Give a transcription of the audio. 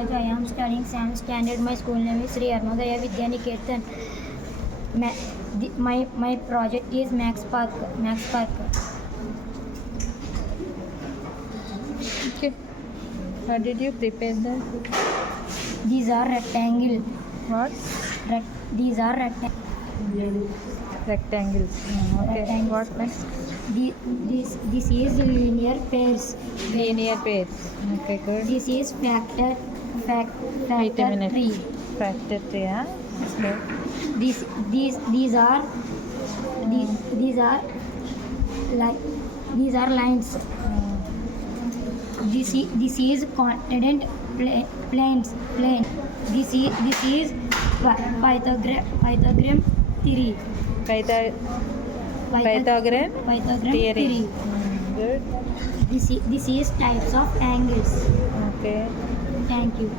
Raju. I am studying 7th standard. My school name is Sri Arnodaya Vidya Niketan. My project is Max Park. Max Park. Okay. How did you prepare that? These are rectangle. What? These are rectangle. Rectangles. Okay. Rectangles. What next? This is linear pairs. Linear pairs. Okay, good. This is factor Wait a minute. 3. Factor 3, huh? Okay. These are like these are lines. This is continent plane. This is Pythagorean theory. Pythagorean theory. Theory. Good. This is types of angles. Okay. Thank you.